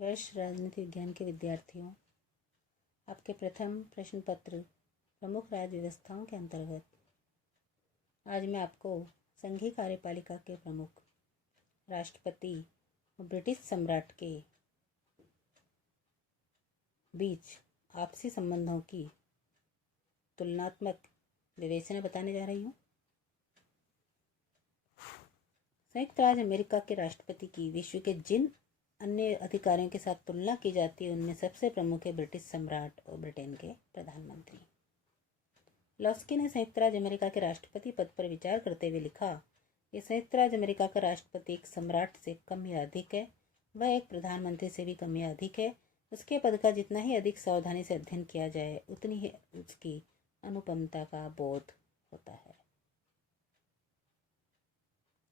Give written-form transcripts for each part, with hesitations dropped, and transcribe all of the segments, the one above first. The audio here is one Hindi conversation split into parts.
वर्ष राजनीति विज्ञान के विद्यार्थियों, आपके प्रथम प्रश्न पत्र प्रमुख राज्य व्यवस्थाओं के अंतर्गत आज मैं आपको संघीय कार्यपालिका के प्रमुख, राष्ट्रपति और ब्रिटिश सम्राट के बीच आपसी संबंधों की तुलनात्मक विवेचना बताने जा रही हूँ। संयुक्त राज्य अमेरिका के राष्ट्रपति की विश्व के जिन अन्य अधिकारियों के साथ तुलना की जाती है उनमें सबसे प्रमुख है ब्रिटिश सम्राट और ब्रिटेन के प्रधानमंत्री। लॉस्की ने संयुक्त राज्य अमेरिका के राष्ट्रपति पद पर विचार करते हुए लिखा, ये संयुक्त राज्य अमेरिका का राष्ट्रपति एक सम्राट से कम या अधिक है, वह एक प्रधानमंत्री से भी कम या अधिक है। उसके पद का जितना ही अधिक सावधानी से अध्ययन किया जाए उतनी ही उसकी अनुपमता का बोध होता है।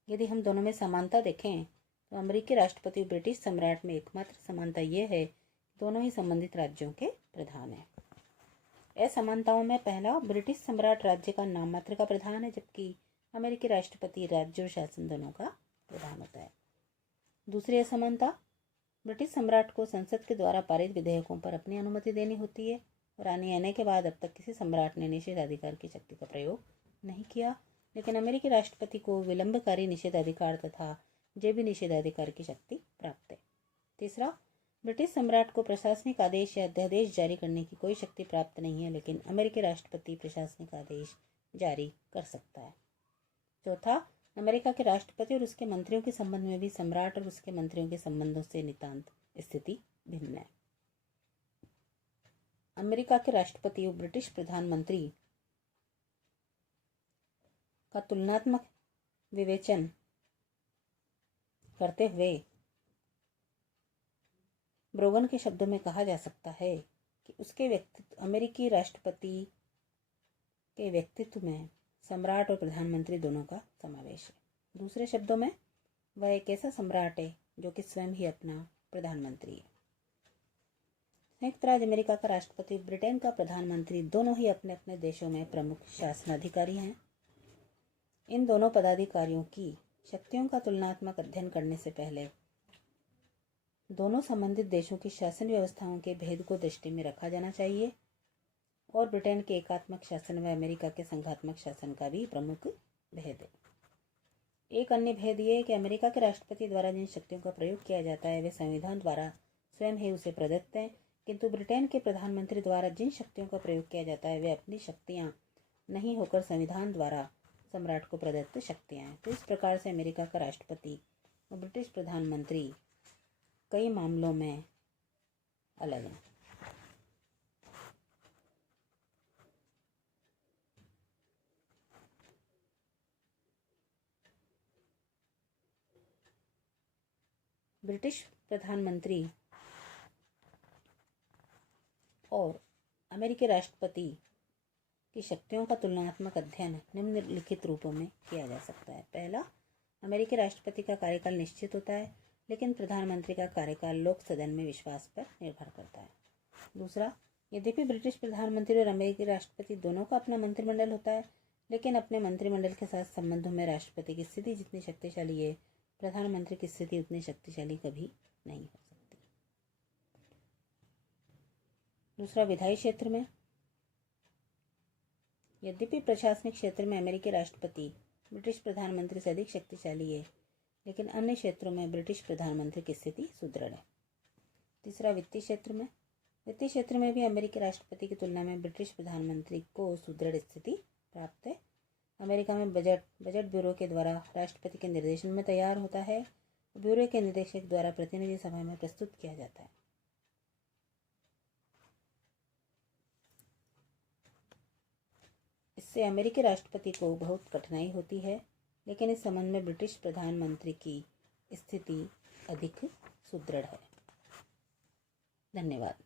यदि हम दोनों में समानता देखें तो अमेरिकी राष्ट्रपति और ब्रिटिश सम्राट में एकमात्र समानता यह है कि दोनों ही संबंधित राज्यों के प्रधान हैं। असमानताओं में पहला, ब्रिटिश सम्राट राज्य का नाम मात्र का प्रधान है, जबकि अमेरिकी राष्ट्रपति राज्य और शासन दोनों का प्रधान होता है। दूसरी असमानता, ब्रिटिश सम्राट को संसद के द्वारा पारित विधेयकों पर अपनी अनुमति देनी होती है और आने के बाद अब तक किसी सम्राट ने निषेधाधिकार की शक्ति का प्रयोग नहीं किया, लेकिन अमेरिकी राष्ट्रपति को विलंबकारी निषेधाधिकार तथा जैवी निषेधाधिकार की शक्ति प्राप्त है। तीसरा, ब्रिटिश सम्राट को प्रशासनिक आदेश या अध्यादेश जारी करने की कोई शक्ति प्राप्त नहीं है, लेकिन अमेरिकी राष्ट्रपति प्रशासनिक आदेश जारी कर सकता है। चौथा, अमेरिका के राष्ट्रपति और उसके मंत्रियों के संबंध में भी सम्राट और उसके मंत्रियों के संबंधों से नितांत स्थिति भिन्न है। अमेरिका के राष्ट्रपति और ब्रिटिश प्रधानमंत्री का तुलनात्मक विवेचन करते हुए ब्रोगन के शब्दों में कहा जा सकता है कि उसके अमेरिकी राष्ट्रपति के व्यक्तित्व में सम्राट और प्रधानमंत्री दोनों का समावेश है। दूसरे शब्दों में, वह एक ऐसा सम्राट है जो कि स्वयं ही अपना प्रधानमंत्री है। संयुक्त राज्य अमेरिका का राष्ट्रपति और ब्रिटेन का प्रधानमंत्री दोनों ही अपने अपने देशों में प्रमुख शासनाधिकारी हैं। इन दोनों पदाधिकारियों की शक्तियों का तुलनात्मक अध्ययन करने से पहले दोनों संबंधित देशों की शासन व्यवस्थाओं के भेद को दृष्टि में रखा जाना चाहिए और ब्रिटेन के एकात्मक शासन व अमेरिका के संघात्मक शासन का भी प्रमुख भेद है। एक अन्य भेद यह है कि अमेरिका के राष्ट्रपति द्वारा जिन शक्तियों का प्रयोग किया जाता है वे संविधान द्वारा स्वयं ही उसे प्रदत्त हैं, किंतु ब्रिटेन के प्रधानमंत्री द्वारा जिन शक्तियों का प्रयोग किया जाता है वे अपनी शक्तियाँ नहीं होकर संविधान द्वारा सम्राट को प्रदत्त शक्तियाँ हैं। तो इस प्रकार से अमेरिका का राष्ट्रपति और ब्रिटिश प्रधानमंत्री कई मामलों में अलग हैं। ब्रिटिश प्रधानमंत्री और अमेरिकी राष्ट्रपति की शक्तियों का तुलनात्मक अध्ययन निम्नलिखित रूपों में किया जा सकता है। पहला, अमेरिकी राष्ट्रपति का कार्यकाल निश्चित होता है, लेकिन प्रधानमंत्री का कार्यकाल लोक सदन में विश्वास पर निर्भर करता है। दूसरा, यद्यपि ब्रिटिश प्रधानमंत्री और अमेरिकी राष्ट्रपति दोनों का अपना मंत्रिमंडल होता है, लेकिन अपने मंत्रिमंडल के साथ संबंधों में राष्ट्रपति की स्थिति जितनी शक्तिशाली है, प्रधानमंत्री की स्थिति उतनी शक्तिशाली कभी नहीं हो सकती। दूसरा, विधायी क्षेत्र में, यद्यपि प्रशासनिक क्षेत्र में अमेरिकी राष्ट्रपति ब्रिटिश प्रधानमंत्री से अधिक शक्तिशाली है, लेकिन अन्य क्षेत्रों में ब्रिटिश प्रधानमंत्री की स्थिति सुदृढ़ है। तीसरा, वित्तीय क्षेत्र में, वित्तीय क्षेत्र में भी अमेरिकी राष्ट्रपति की तुलना में ब्रिटिश प्रधानमंत्री को सुदृढ़ स्थिति प्राप्त है। अमेरिका में बजट ब्यूरो के द्वारा राष्ट्रपति के निर्देशन में तैयार होता है, ब्यूरो के निदेशक द्वारा प्रतिनिधि सभा में प्रस्तुत किया जाता है। इससे अमेरिकी राष्ट्रपति को बहुत कठिनाई होती है, लेकिन इस संबंध में ब्रिटिश प्रधानमंत्री की स्थिति अधिक सुदृढ़ है। धन्यवाद।